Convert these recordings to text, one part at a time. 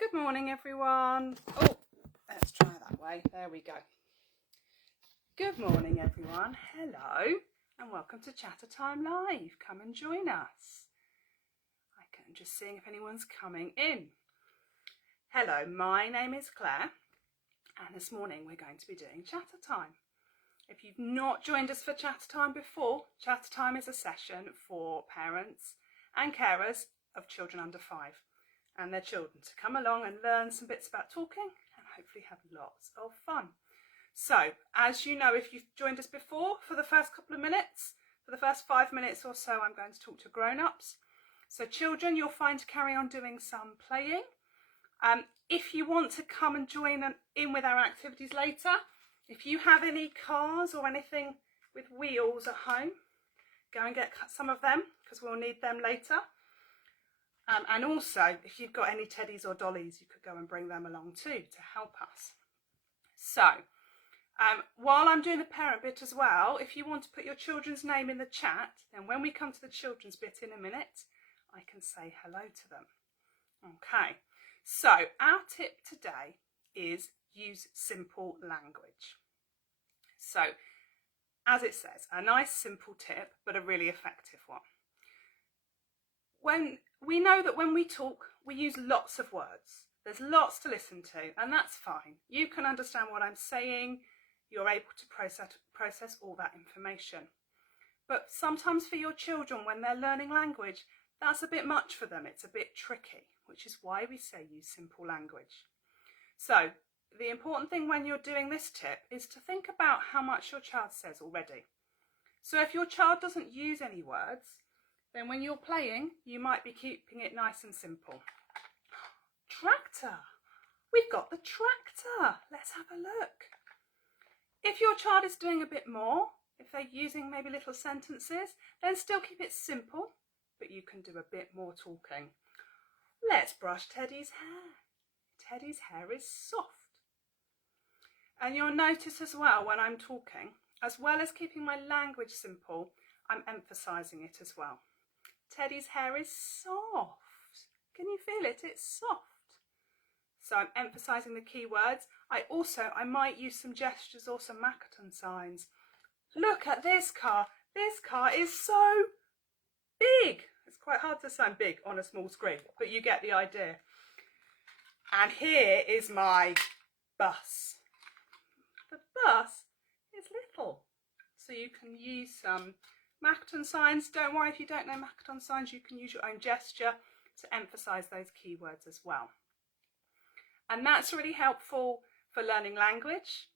Good morning, everyone. Oh, let's try that way. There we go. Good morning, everyone. Hello, and welcome to Chattertime Live. Come and join us. I'm just seeing if anyone's coming in. Hello, my name is Claire, and this morning we're going to be doing Chattertime. If you've not joined us for Chattertime before, Chattertime is a session for parents and carers of children under 5. And their children to come along and learn some bits about talking and hopefully have lots of fun. So, as you know, if you've joined us before, for the first couple of minutes, for the first 5 minutes or so, I'm going to talk to grown-ups. So children, you're fine to carry on doing some playing. If you want to come and join in with our activities later, if you have any cars or anything with wheels at home, go and get some of them because we'll need them later. And also, if you've got any teddies or dollies, you could go and bring them along too to help us. So, while I'm doing the parent bit as well, if you want to put your children's name in the chat, then when we come to the children's bit in a minute, I can say hello to them. Okay, so our tip today is use simple language. So, as it says, a nice simple tip, but a really effective one. We know that when we talk, we use lots of words. There's lots to listen to, and that's fine. You can understand what I'm saying. You're able to process all that information. But sometimes for your children, when they're learning language, that's a bit much for them. It's a bit tricky, which is why we say use simple language. So the important thing when you're doing this tip is to think about how much your child says already. So if your child doesn't use any words, then when you're playing, you might be keeping it nice and simple. Tractor. We've got the tractor. Let's have a look. If your child is doing a bit more, if they're using maybe little sentences, then still keep it simple, but you can do a bit more talking. Let's brush Teddy's hair. Teddy's hair is soft. And you'll notice as well when I'm talking, as well as keeping my language simple, I'm emphasising it as well. Teddy's hair is soft. Can you feel it? It's soft. So I'm emphasising the key words. I might use some gestures or some Chattertime signs. Look at this car. This car is so big. It's quite hard to sound big on a small screen, but you get the idea. And here is my bus. The bus is little. So you can use some Chattertime signs. Don't worry if you don't know Chattertime signs, you can use your own gesture to emphasise those keywords as well. And that's really helpful for learning language.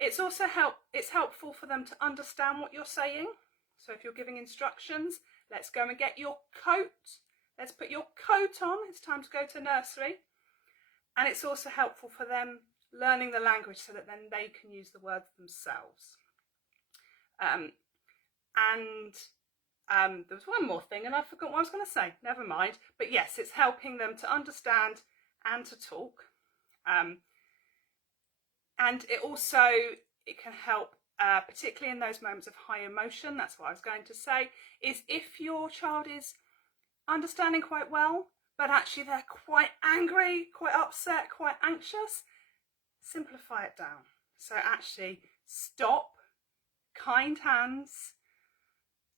It's also helpful for them to understand what you're saying. So if you're giving instructions, let's go and get your coat. Let's put your coat on. It's time to go to nursery. And it's also helpful for them learning the language so that then they can use the words themselves. There was one more thing and I forgot what I was going to say. Never mind. But yes, it's helping them to understand and to talk. And it can help, particularly in those moments of high emotion. That's what I was going to say, is if your child is understanding quite well, but actually they're quite angry, quite upset, quite anxious, simplify it down. So actually stop, kind hands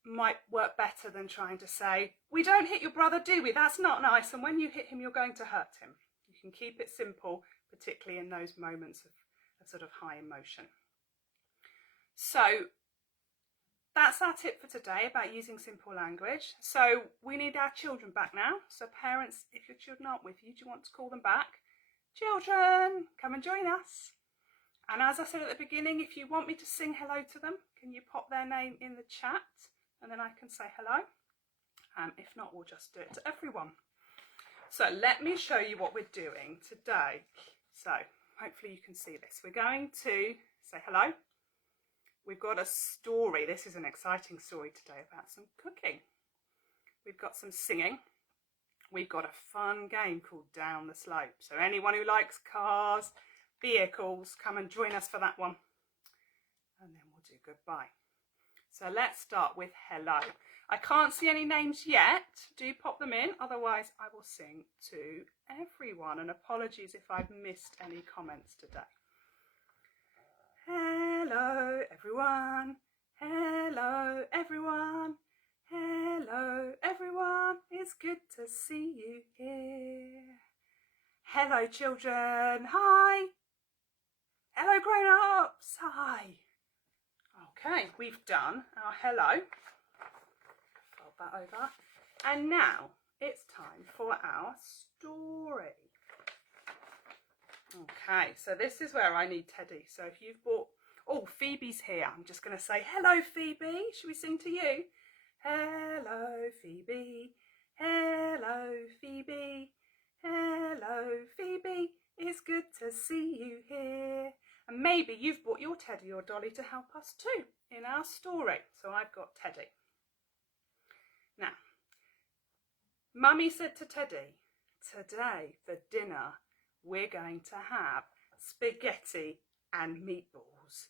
might work better than trying to say, we don't hit your brother, do we? That's not nice. And when you hit him, you're going to hurt him. You can keep it simple, particularly in those moments of sort of high emotion. So that's our tip for today about using simple language. So we need our children back now. So parents, if your children aren't with you, do you want to call them back? Children, come and join us. And as I said at the beginning, if you want me to sing hello to them, can you pop their name in the chat and then I can say hello? If not, we'll just do it to everyone. So let me show you what we're doing today. So hopefully you can see this. We're going to say hello. We've got a story. This is an exciting story today about some cooking. We've got some singing. We've got a fun game called Down the Slope. So anyone who likes cars, vehicles, come and join us for that one. And then we'll do goodbye. So let's start with hello. I can't see any names yet. Do pop them in, otherwise I will sing to everyone. And apologies if I've missed any comments today. Hello everyone. Hello everyone. Hello everyone. It's good to see you here. Hello children. Hi. Hello grown-ups. Hi. Okay, we've done our hello. Fold that over. And now it's time for our story. Okay, so this is where I need Teddy. So if you've bought... Oh, Phoebe's here. I'm just going to say, hello, Phoebe. Should we sing to you? Hello, Phoebe. Hello, Phoebe. Hello, Phoebe. It's good to see you here. And maybe you've brought your Teddy or Dolly to help us too in our story. So I've got Teddy. Now, Mummy said to Teddy, today for dinner we're going to have spaghetti and meatballs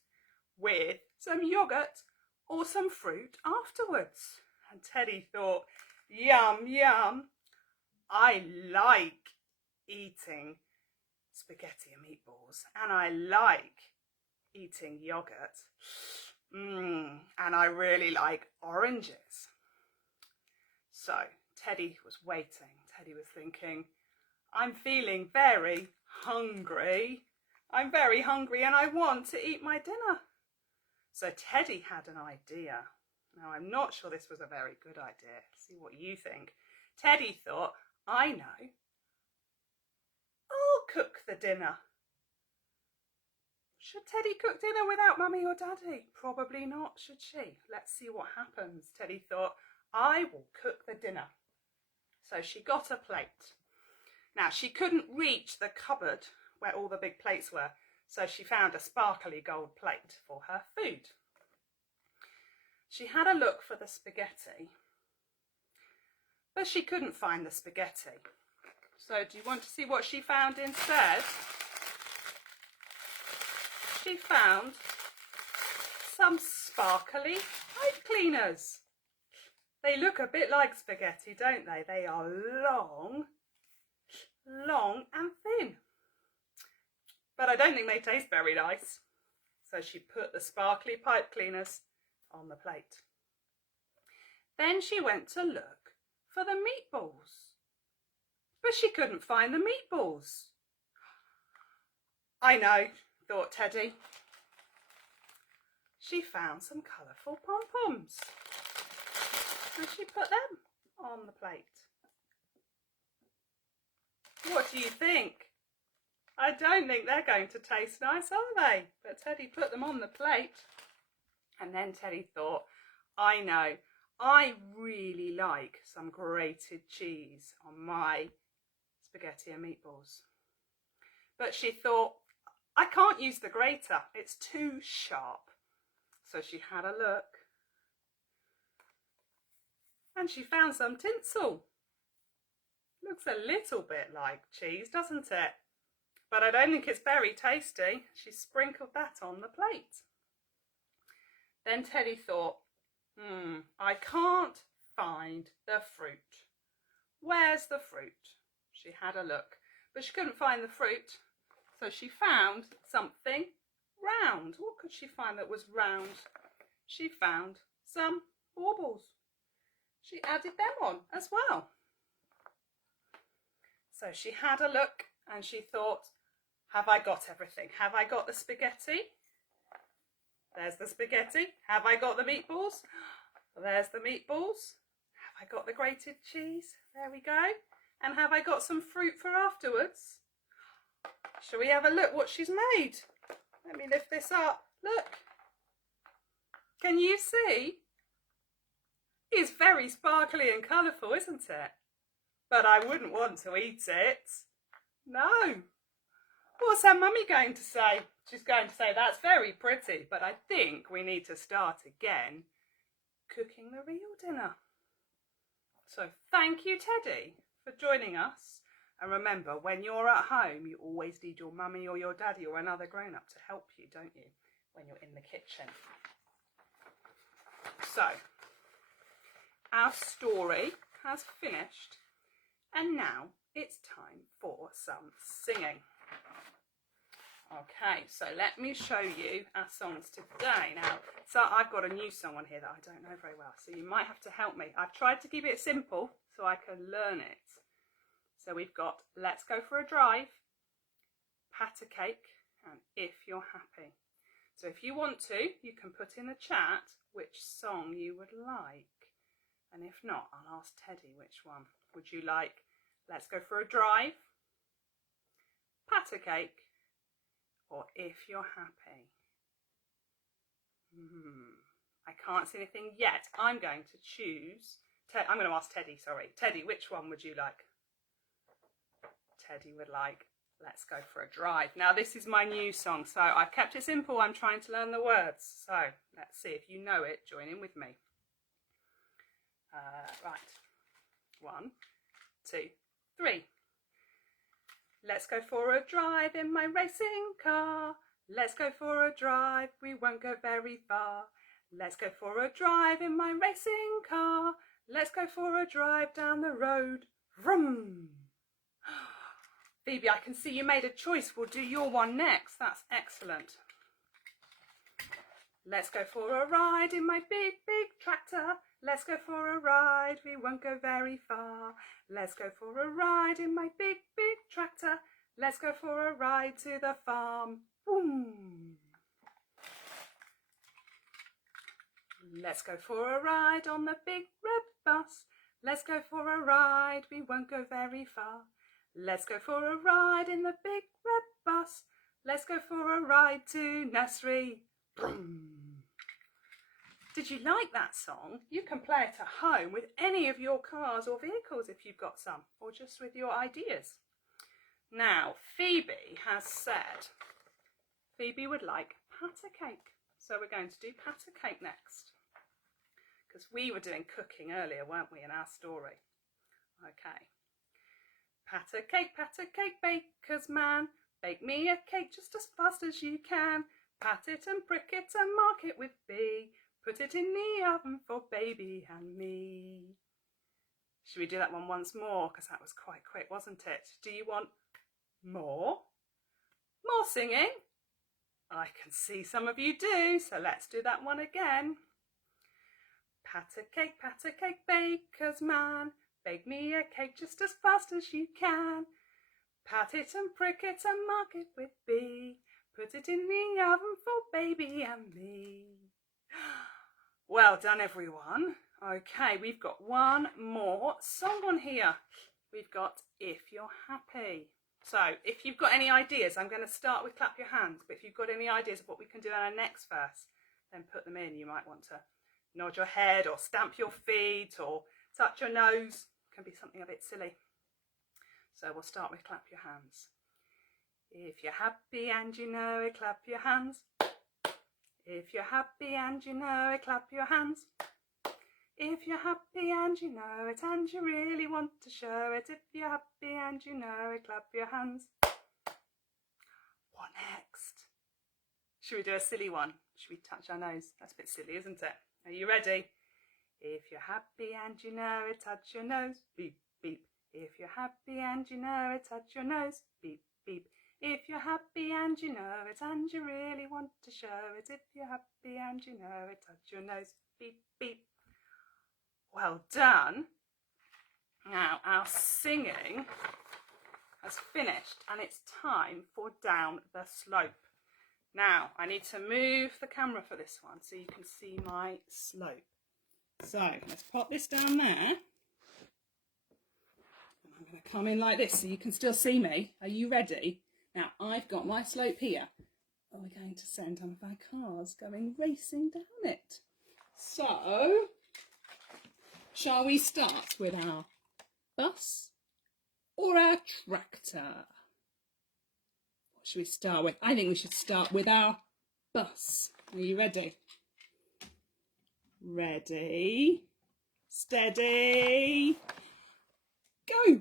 with some yogurt or some fruit afterwards. And Teddy thought, yum, yum. I like eating spaghetti and meatballs, and I like eating yogurt, and I really like oranges. So Teddy was waiting. Teddy was thinking, I'm feeling very hungry. I'm very hungry and I want to eat my dinner. So Teddy had an idea. Now I'm not sure this was a very good idea. See what you think. Teddy thought, I know. I'll cook the dinner. Should Teddy cook dinner without Mummy or Daddy? Probably not, should she? Let's see what happens. Teddy thought, I will cook the dinner. So she got a plate. Now she couldn't reach the cupboard where all the big plates were, so she found a sparkly gold plate for her food. She had a look for the spaghetti, but she couldn't find the spaghetti. So do you want to see what she found instead? She found some sparkly pipe cleaners. They look a bit like spaghetti, don't they? They are long and thin. But I don't think they taste very nice. So she put the sparkly pipe cleaners on the plate. Then she went to look for the meatballs. But she couldn't find the meatballs. I know, thought Teddy. She found some colourful pom-poms. And she put them on the plate. What do you think? I don't think they're going to taste nice, are they? But Teddy put them on the plate. And then Teddy thought, I know, I really like some grated cheese on my spaghetti and meatballs. But she thought, I can't use the grater, it's too sharp. So she had a look. And she found some tinsel. Looks a little bit like cheese, doesn't it? But I don't think it's very tasty. She sprinkled that on the plate. Then Teddy thought, I can't find the fruit. Where's the fruit? She had a look, but she couldn't find the fruit. So she found something round. What could she find that was round? She found some baubles. She added them on as well. So she had a look and she thought, have I got everything? Have I got the spaghetti? There's the spaghetti. Have I got the meatballs? There's the meatballs. Have I got the grated cheese? There we go. And have I got some fruit for afterwards? Shall we have a look what she's made? Let me lift this up. Look. Can you see? It's very sparkly and colourful, isn't it? But I wouldn't want to eat it. No. What's her mummy going to say? She's going to say, that's very pretty, but I think we need to start again cooking the real dinner. So thank you, Teddy, for joining us. And remember, when you're at home, you always need your mummy or your daddy or another grown-up to help you, don't you, when you're in the kitchen. So, our story has finished, and now it's time for some singing. Okay, so let me show you our songs today. Now, so I've got a new song on here that I don't know very well, so you might have to help me. I've tried to keep it simple so I can learn it. So we've got Let's Go for a Drive, Pat a Cake, and If You're Happy. So if you want to, you can put in the chat which song you would like. And if not, I'll ask Teddy which one. Would you like Let's Go for a Drive, Pat a Cake, or If You're Happy? I can't see anything yet. I'm going to choose. I'm going to ask Teddy, sorry. Teddy, which one would you like? Teddy would like Let's Go for a Drive. Now this is my new song, so I've kept it simple. I'm trying to learn the words. So let's see if you know it. Join in with me. Right. 1, 2, 3. Let's go for a drive in my racing car. Let's go for a drive, we won't go very far. Let's go for a drive in my racing car. Let's go for a drive down the road. Vroom! Phoebe, I can see you made a choice. We'll do your one next. That's excellent. Let's go for a ride in my big, big tractor. Let's go for a ride, we won't go very far. Let's go for a ride in my big, big tractor. Let's go for a ride to the farm. Boom! Let's go for a ride on the big red bus. Let's go for a ride, we won't go very far. Let's go for a ride in the big red bus. Let's go for a ride to nursery. Boom! Did you like that song? You can play it at home with any of your cars or vehicles if you've got some, or just with your ideas. Now, Phoebe has said Phoebe would like Pat a Cake. So we're going to do Pat a Cake next. Because we were doing cooking earlier, weren't we, in our story? Okay. Pat a cake, baker's man. Bake me a cake just as fast as you can. Pat it and prick it and mark it with B. Put it in the oven for baby and me. Should we do that one once more? Because that was quite quick, wasn't it? Do you want more? More singing? I can see some of you do, so let's do that one again. Pat a cake, baker's man. Bake me a cake just as fast as you can. Pat it and prick it and mark it with B. Put it in the oven for baby and me. Well done, everyone. Okay, we've got one more song on here. We've got If You're Happy. So if you've got any ideas, I'm going to start with clap your hands, but if you've got any ideas of what we can do in our next verse, then put them in. You might want to nod your head or stamp your feet or touch your nose. It can be something a bit silly. So we'll start with clap your hands. If you're happy and you know it, clap your hands. If you're happy and you know it, clap your hands. If you're happy and you know it and you really want to show it, if you're happy and you know it, clap your hands. What next? Should we do a silly one? Should we touch our nose? That's a bit silly, isn't it? Are you ready? If you're happy and you know it, touch your nose, beep, beep. If you're happy and you know it, touch your nose, beep, beep. If you're happy and you know it and you really want to show it, if you're happy and you know it, touch your nose, beep, beep. Well done. Now our singing has finished and it's time for Down the Slope. Now I need to move the camera for this one so you can see my slope. So let's pop this down there. And I'm going to come in like this so you can still see me. Are you ready? Now I've got my slope here. And we're going to send one of our cars going racing down it. So shall we start with our bus or our tractor? What should we start with? I think we should start with our bus. Are you ready? Ready, steady, go!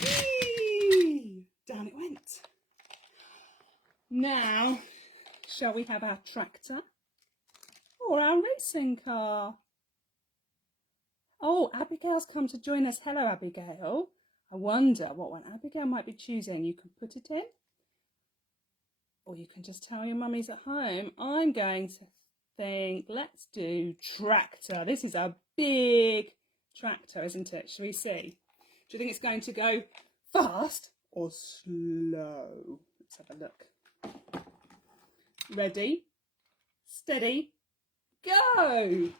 Whee! Down it went. Now, shall we have our tractor Oh, our racing car. Oh, Abigail's come to join us. Hello, Abigail. I wonder what one Abigail might be choosing. You can put it in, or you can just tell your mummy's at home. I'm going to think, let's do tractor. This is a big tractor, isn't it? Shall we see? Do you think it's going to go fast or slow? Let's have a look. Ready, steady, go!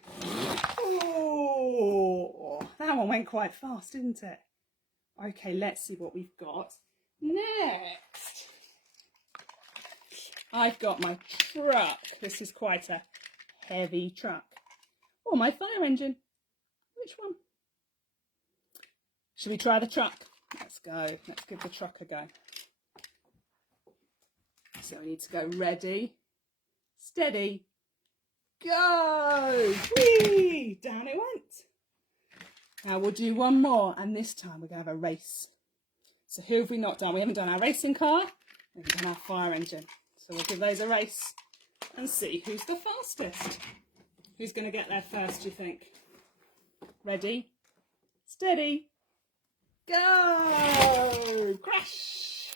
Oh, that one went quite fast, didn't it? Okay, let's see what we've got next. I've got my truck. This is quite a heavy truck. Oh, my fire engine. Which one? Should we try the truck? Let's go. Let's give the truck a go. So we need to go ready, steady, go! Whee! Down it went. Now we'll do one more, and this time we're going to have a race. So who have we not done? We haven't done our racing car, we haven't done our fire engine. So we'll give those a race and see who's the fastest. Who's going to get there first, do you think? Ready, steady, go! Crash!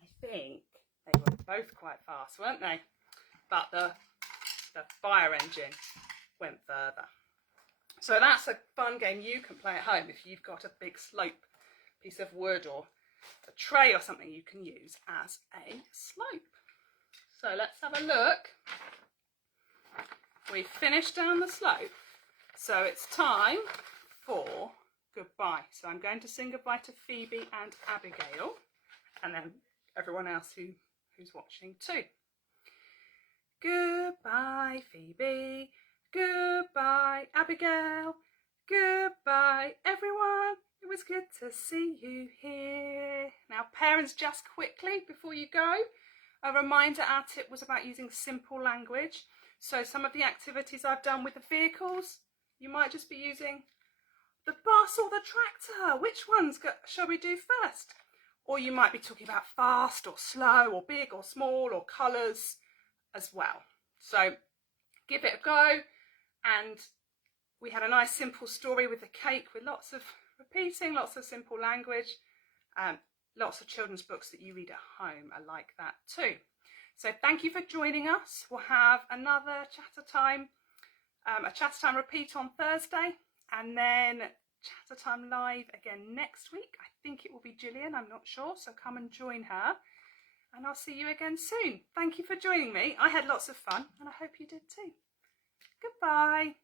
I think they were both quite fast, weren't they? But the fire engine went further. So that's a fun game you can play at home if you've got a big slope piece of wood or a tray or something you can use as a slope. So let's have a look. We've finished down the slope, so it's time for goodbye. So I'm going to sing goodbye to Phoebe and Abigail, and then everyone else who's watching too. Goodbye, Phoebe. Goodbye, Abigail. Goodbye, everyone. It was good to see you here. Now, parents, just quickly before you go, a reminder, our tip was about using simple language. So some of the activities I've done with the vehicles, you might just be using the bus or the tractor. Which ones shall we do first? Or you might be talking about fast or slow or big or small or colours as well. So give it a go. And we had a nice simple story with the cake with lots of repeating, lots of simple language. Lots of children's books that you read at home are like that too. So thank you for joining us. We'll have another Chattertime, a Chattertime repeat on Thursday, and then Chattertime live again next week. I think it will be Gillian, I'm not sure, so come and join her. And I'll see you again soon. Thank you for joining me. I had lots of fun, and I hope you did too. Goodbye.